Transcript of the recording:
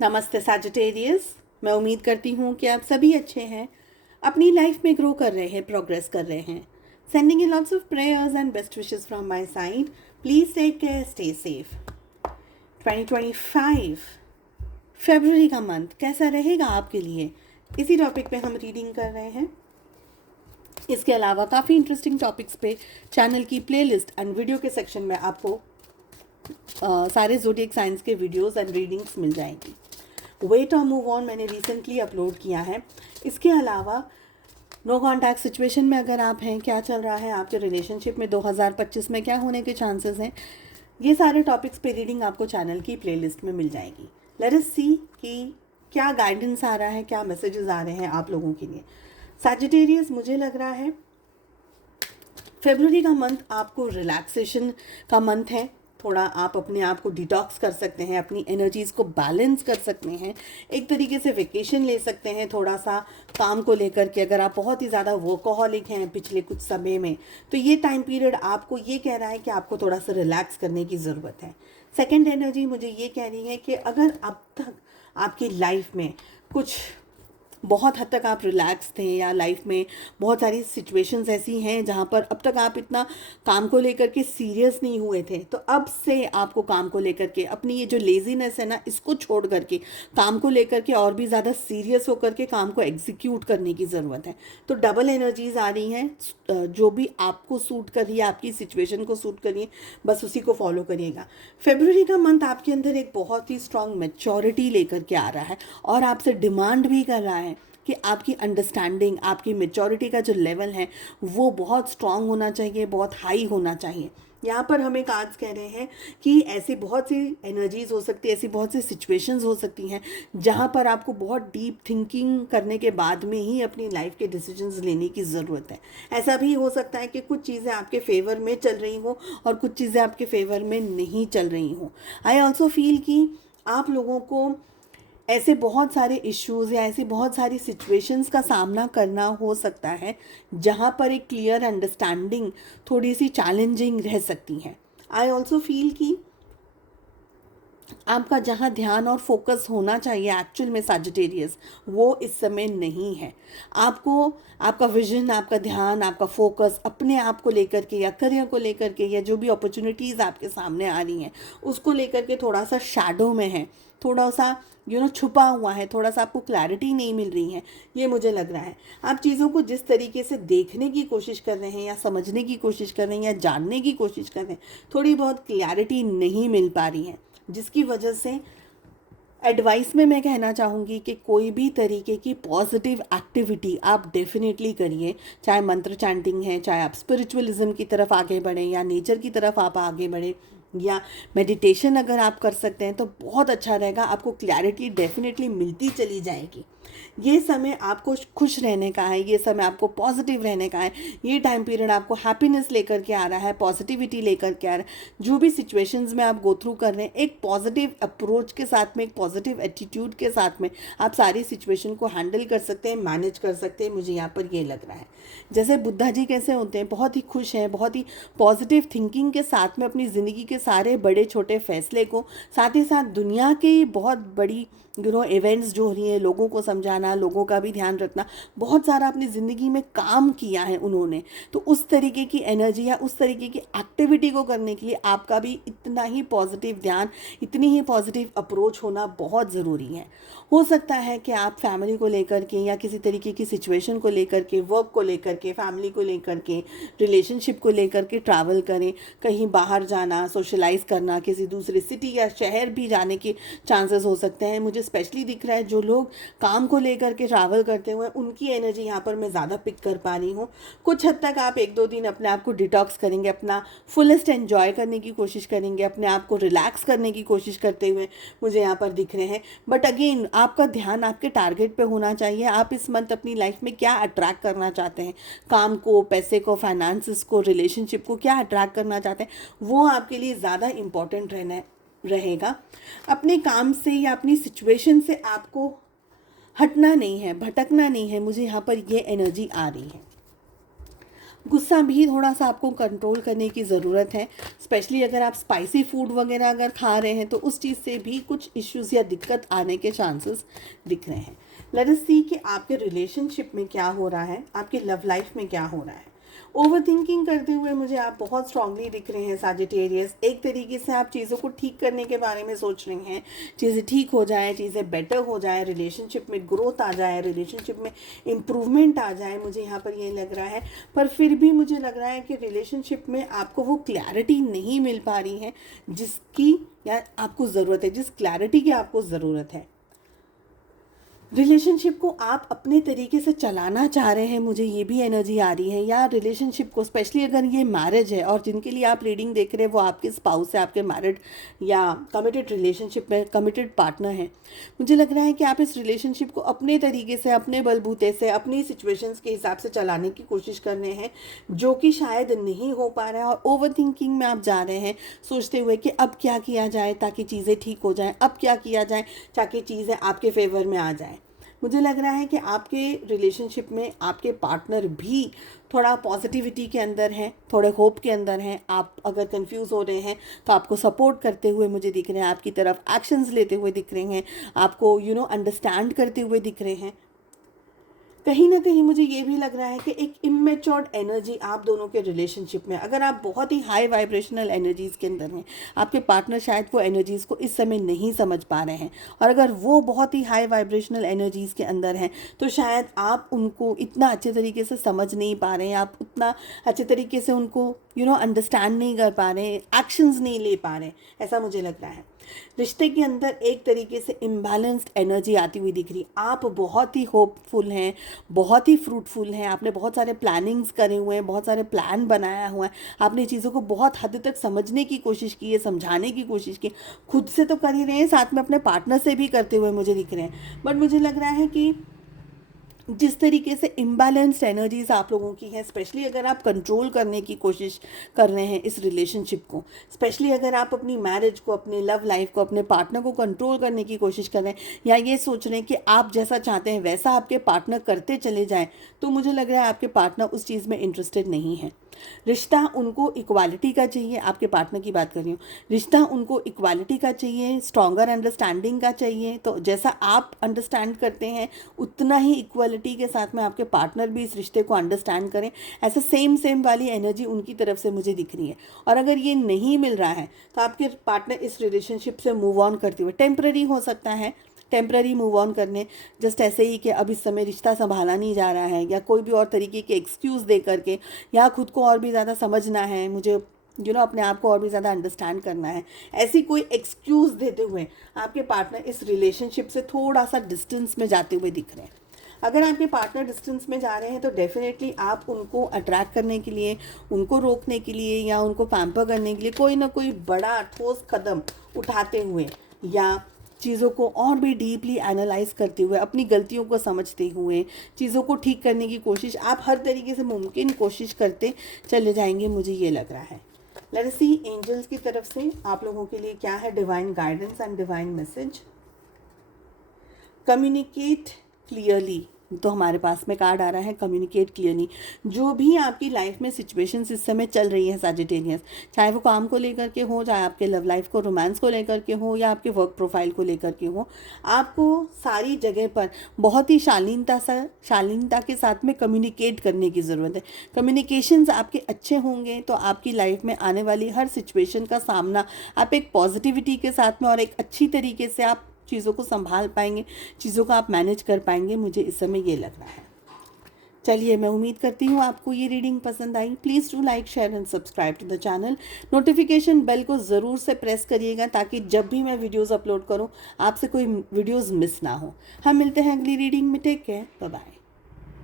नमस्ते सैजिटेरियस। मैं उम्मीद करती हूँ कि आप सभी अच्छे हैं, अपनी लाइफ में ग्रो कर रहे हैं, प्रोग्रेस कर रहे हैं। Sending in lots of prayers and best wishes from my side. Please take care, stay safe. 2025 फरवरी का मंथ कैसा रहेगा आपके लिए, इसी टॉपिक पे हम रीडिंग कर रहे हैं। इसके अलावा काफ़ी इंटरेस्टिंग टॉपिक्स पे चैनल की प्लेलिस्ट एंड वीडियो के सेक्शन में आपको सारे ज़ोडिएक साइंस के वीडियोस एंड रीडिंग्स मिल जाएंगी। वेट और मूव ऑन मैंने रिसेंटली अपलोड किया है। इसके अलावा नो कॉन्टैक्ट सिचुएशन में अगर आप हैं, क्या चल रहा है आपके रिलेशनशिप में, 2025 में क्या होने के चांसेस हैं, ये सारे टॉपिक्स पे रीडिंग आपको चैनल की प्लेलिस्ट में मिल जाएगी। लेट अस सी कि क्या गाइडेंस आ रहा है, क्या मैसेजेस आ रहे हैं आप लोगों के लिए। सैजिटेरियस, मुझे लग रहा है फरवरी का मंथ आपको रिलैक्सेशन का मंथ है। थोड़ा आप अपने आप को डिटॉक्स कर सकते हैं, अपनी एनर्जीज़ को बैलेंस कर सकते हैं, एक तरीके से वेकेशन ले सकते हैं थोड़ा सा काम को लेकर के। अगर आप बहुत ही ज़्यादा वर्कोहॉलिक हैं पिछले कुछ समय में, तो ये टाइम पीरियड आपको ये कह रहा है कि आपको थोड़ा सा रिलैक्स करने की ज़रूरत है। सेकेंड एनर्जी मुझे ये कह रही है कि अगर अब तक आपकी लाइफ में कुछ बहुत हद तक आप रिलैक्स थे, या लाइफ में बहुत सारी सिचुएशंस ऐसी हैं जहाँ पर अब तक आप इतना काम को लेकर के सीरियस नहीं हुए थे, तो अब से आपको काम को लेकर के अपनी ये जो लेजीनेस है ना, इसको छोड़ करके काम को लेकर के और भी ज़्यादा सीरियस होकर के काम को एग्जीक्यूट करने की ज़रूरत है। तो डबल एनर्जीज आ रही हैं, जो भी आपको सूट कर रही है, आपकी सिचुएशन को सूट कर रही है, बस उसी को फॉलो करिएगा। फेब्रुवरी का मंथ आपके अंदर एक बहुत ही स्ट्रांग मैच्योरिटी लेकर के आ रहा है और आपसे डिमांड भी कर रहा है कि आपकी अंडरस्टैंडिंग, आपकी मेच्योरिटी का जो लेवल है वो बहुत स्ट्रांग होना चाहिए, बहुत हाई होना चाहिए। यहाँ पर हमें कार्ड्स कह रहे हैं कि ऐसी बहुत सी एनर्जीज हो सकती है, ऐसी बहुत सी सिचुएशंस हो सकती हैं जहाँ पर आपको बहुत डीप थिंकिंग करने के बाद में ही अपनी लाइफ के डिसीजंस लेने की ज़रूरत है। ऐसा भी हो सकता है कि कुछ चीज़ें आपके फेवर में चल रही हो और कुछ चीज़ें आपके फेवर में नहीं चल रही हो। आई ऑल्सो फील कि आप लोगों को ऐसे बहुत सारे इश्यूज़ या ऐसी बहुत सारी सिचुएशंस का सामना करना हो सकता है जहाँ पर एक क्लियर अंडरस्टैंडिंग थोड़ी सी चैलेंजिंग रह सकती है। आई ऑल्सो फील कि आपका जहाँ ध्यान और फोकस होना चाहिए एक्चुअल में सैजिटेरियस, वो इस समय नहीं है। आपको आपका विजन, आपका ध्यान, आपका फोकस अपने आप को लेकर के या करियर को लेकर के या जो भी अपॉर्चुनिटीज़ आपके सामने आ रही हैं उसको लेकर के थोड़ा सा शैडो में है, थोड़ा सा छुपा हुआ है, थोड़ा सा आपको क्लैरिटी नहीं मिल रही है, ये मुझे लग रहा है। आप चीज़ों को जिस तरीके से देखने की कोशिश कर रहे हैं या समझने की कोशिश कर रहे हैं या जानने की कोशिश कर रहे हैं, थोड़ी बहुत क्लैरिटी नहीं मिल पा रही है, जिसकी वजह से एडवाइस में मैं कहना चाहूँगी कि कोई भी तरीके की पॉजिटिव एक्टिविटी आप डेफिनेटली करिए। चाहे मंत्र चैंटिंग है, चाहे आप स्पिरिचुअलिज्म की तरफ आगे बढ़ें या नेचर की तरफ आप आगे बढ़ें, या मेडिटेशन अगर आप कर सकते हैं तो बहुत अच्छा रहेगा। आपको क्लैरिटी डेफिनेटली मिलती चली जाएगी। ये समय आपको खुश रहने का है, ये समय आपको पॉजिटिव रहने का है, ये टाइम पीरियड आपको हैप्पीनेस लेकर के आ रहा है, पॉजिटिविटी लेकर के आ रहा है। जो भी सिचुएशंस में आप गो थ्रू कर रहे हैं, एक पॉजिटिव अप्रोच के साथ में, एक पॉजिटिव एटीट्यूड के साथ में आप सारी सिचुएशन को हैंडल कर सकते हैं, मैनेज कर सकते हैं। मुझे यहाँ पर ये लग रहा है जैसे बुद्धा जी कैसे होते हैं, बहुत ही खुश हैं, बहुत ही पॉजिटिव थिंकिंग के साथ में अपनी ज़िंदगी के सारे बड़े छोटे फैसले को, साथ ही साथ दुनिया की बहुत बड़ी इवेंट्स जो हो रही हैं, लोगों को समझाना, लोगों का भी ध्यान रखना, बहुत सारा अपनी ज़िंदगी में काम किया है उन्होंने। तो उस तरीके की एनर्जी या उस तरीके की एक्टिविटी को करने के लिए आपका भी इतना ही पॉजिटिव ध्यान, इतनी ही पॉजिटिव अप्रोच होना बहुत ज़रूरी है। हो सकता है कि आप फैमिली को लेकर के या किसी तरीके की सिचुएशन को लेकर के, वर्क को लेकर के, फैमिली को लेकर के, रिलेशनशिप को लेकर के ट्रैवल करें, कहीं बाहर जाना, सोशलाइज करना, किसी दूसरे सिटी या शहर भी जाने के चांसेस हो सकते हैं। मुझे स्पेशली दिख रहा है जो लोग काम को लेकर के ट्रैवल करते हुए, उनकी एनर्जी यहाँ पर मैं ज़्यादा पिक कर पा रही हूँ। कुछ हद तक आप 1-2 दिन अपने आप को डिटॉक्स करेंगे, अपना फुलेस्ट एन्जॉय करने की कोशिश करेंगे, अपने आप को रिलैक्स करने की कोशिश करते हुए मुझे यहाँ पर दिख रहे हैं। बट अगेन आपका ध्यान आपके टारगेट पे होना चाहिए। आप इस मंथ अपनी लाइफ में क्या अट्रैक्ट करना चाहते हैं, काम को, पैसे को, फाइनेंसिस को, रिलेशनशिप को क्या अट्रैक्ट करना चाहते हैं, वो आपके लिए ज़्यादा इम्पॉर्टेंट रहेगा। अपने काम से या अपनी सिचुएशन से आपको हटना नहीं है, भटकना नहीं है। मुझे यहाँ पर ये एनर्जी आ रही है। गुस्सा भी थोड़ा सा आपको कंट्रोल करने की ज़रूरत है, स्पेशली अगर आप स्पाइसी फूड वगैरह अगर खा रहे हैं तो उस चीज़ से भी कुछ इश्यूज़ या दिक्कत आने के चांसेस दिख रहे हैं। लेट अस सी कि आपके रिलेशनशिप में क्या हो रहा है, आपकी लव लाइफ में क्या हो रहा है। ओवर थिंकिंग करते हुए मुझे आप बहुत स्ट्रांगली दिख रहे हैं सजिटेरियस। एक तरीके से आप चीज़ों को ठीक करने के बारे में सोच रहे हैं, चीज़ें ठीक हो जाए, चीज़ें बेटर हो जाए, रिलेशनशिप में ग्रोथ आ जाए, रिलेशनशिप में इम्प्रूवमेंट आ जाए, मुझे यहाँ पर ये लग रहा है। पर फिर भी मुझे लग रहा है कि रिलेशनशिप में आपको वो क्लैरिटी नहीं मिल पा रही है जिसकी या आपको ज़रूरत है, जिस क्लैरिटी की आपको ज़रूरत है। रिलेशनशिप को आप अपने तरीके से चलाना चाह रहे हैं, मुझे ये भी एनर्जी आ रही है। या रिलेशनशिप को, स्पेशली अगर ये मैरिज है और जिनके लिए आप रीडिंग देख रहे हैं वो आपके स्पाउस है, आपके मैरिड या कमिटेड रिलेशनशिप में कमिटेड पार्टनर हैं, मुझे लग रहा है कि आप इस रिलेशनशिप को अपने तरीके से, अपने बलबूते से, अपनी सिचुएशंस के हिसाब से चलाने की कोशिश कर रहे हैं, जो कि शायद नहीं हो पा रहा है। और ओवर थिंकिंग में आप जा रहे हैं, सोचते हुए कि अब क्या किया जाए ताकि चीज़ें ठीक हो जाएं, अब क्या किया जाए ताकि चीज़ें आपके फेवर में आ जाएं। मुझे लग रहा है कि आपके रिलेशनशिप में आपके पार्टनर भी थोड़ा पॉजिटिविटी के अंदर हैं, थोड़े होप के अंदर हैं। आप अगर कंफ्यूज हो रहे हैं तो आपको सपोर्ट करते हुए मुझे दिख रहे हैं, आपकी तरफ एक्शंस लेते हुए दिख रहे हैं, आपको अंडरस्टैंड करते हुए दिख रहे हैं। कहीं ना कहीं मुझे ये भी लग रहा है कि एक इमेच्योर्ड एनर्जी आप दोनों के रिलेशनशिप में, अगर आप बहुत ही हाई वाइब्रेशनल एनर्जीज़ के अंदर हैं, आपके पार्टनर शायद वो एनर्जीज़ को इस समय नहीं समझ पा रहे हैं। और अगर वो बहुत ही हाई वाइब्रेशनल एनर्जीज़ के अंदर हैं तो शायद आप उनको इतना अच्छे तरीके से समझ नहीं पा रहे हैं, आप उतना अच्छे तरीके से उनको अंडरस्टैंड नहीं कर पा रहे हैं, एक्शंस नहीं ले पा रहे हैं, ऐसा मुझे लग रहा है। रिश्ते के अंदर एक तरीके से इम्बैलेंस्ड एनर्जी आती हुई दिख रही। आप बहुत ही होपफुल हैं, बहुत ही फ्रूटफुल हैं, आपने बहुत सारे प्लानिंग्स करे हुए हैं, बहुत सारे प्लान बनाया हुआ है, आपने चीज़ों को बहुत हद तक समझने की कोशिश की है, समझाने की कोशिश की, खुद से तो कर ही रहे हैं, साथ में अपने पार्टनर से भी करते हुए मुझे दिख रहे हैं। बट मुझे लग रहा है कि जिस तरीके से इम्बैलेंस्ड एनर्जीज आप लोगों की हैं, स्पेशली अगर आप कंट्रोल करने की कोशिश कर रहे हैं इस रिलेशनशिप को, स्पेशली अगर आप अपनी मैरिज को, अपने लव लाइफ को, अपने पार्टनर को कंट्रोल करने की कोशिश कर रहे हैं, या ये सोच रहे हैं कि आप जैसा चाहते हैं वैसा आपके पार्टनर करते चले जाएं, तो मुझे लग रहा है आपके पार्टनर उस चीज़ में इंटरेस्टेड नहीं है। रिश्ता उनको इक्वालिटी का चाहिए, आपके पार्टनर की बात कर रही हूँ, रिश्ता उनको इक्वालिटी का चाहिए, स्ट्रॉन्गर अंडरस्टैंडिंग का चाहिए। तो जैसा आप अंडरस्टैंड करते हैं उतना ही इक्वालिटी के साथ में आपके पार्टनर भी इस रिश्ते को अंडरस्टैंड करें, ऐसा सेम वाली एनर्जी उनकी तरफ से मुझे दिख रही है। और अगर ये नहीं मिल रहा है तो आपके पार्टनर इस रिलेशनशिप से मूव ऑन करते हुए, टेम्पररी हो सकता है, टेम्प्ररी मूव ऑन करने, जस्ट ऐसे ही कि अब इस समय रिश्ता संभाला नहीं जा रहा है, या कोई भी और तरीके के एक्सक्यूज़ दे करके, या खुद को और भी ज़्यादा समझना है, मुझे अपने आप को और भी ज़्यादा अंडरस्टैंड करना है, ऐसी कोई एक्सक्यूज़ देते हुए आपके पार्टनर इस रिलेशनशिप से थोड़ा सा डिस्टेंस में जाते हुए दिख रहे हैं। अगर आपके पार्टनर डिस्टेंस में जा रहे हैं तो डेफिनेटली आप उनको अट्रैक्ट करने के लिए, उनको रोकने के लिए, या उनको पैम्पर करने के लिए कोई ना कोई बड़ा ठोस कदम उठाते हुए, या चीज़ों को और भी डीपली एनालाइज करते हुए, अपनी गलतियों को समझते हुए, चीज़ों को ठीक करने की कोशिश आप हर तरीके से मुमकिन कोशिश करते चले जाएंगे, मुझे ये लग रहा है। लेट अस सी एंजल्स की तरफ से आप लोगों के लिए क्या है divine guidance and divine message. Communicate clearly, तो हमारे पास में कार्ड आ रहा है कम्युनिकेट क्लियरली। जो भी आपकी लाइफ में सिचुएशंस इस समय चल रही है सजिटेरियस, चाहे वो काम को लेकर के हो, चाहे आपके लव लाइफ को, रोमांस को लेकर के हो, या आपके वर्क प्रोफाइल को लेकर के हो, आपको सारी जगह पर बहुत ही शालीनता के साथ में कम्युनिकेट करने की ज़रूरत है। कम्युनिकेशंस आपके अच्छे होंगे तो आपकी लाइफ में आने वाली हर सिचुएशन का सामना आप एक पॉजिटिविटी के साथ में और एक अच्छी तरीके से आप चीज़ों को संभाल पाएंगे, चीज़ों को आप मैनेज कर पाएंगे, मुझे इस समय ये लग रहा है। चलिए, मैं उम्मीद करती हूँ आपको ये रीडिंग पसंद आई। Please do like, share and subscribe to the channel. Notification bell को ज़रूर से प्रेस करिएगा ताकि जब भी मैं वीडियोज़ अपलोड करूँ आपसे कोई वीडियोज़ मिस ना हो। हम मिलते हैं अगली रीडिंग में। Take care, bye bye.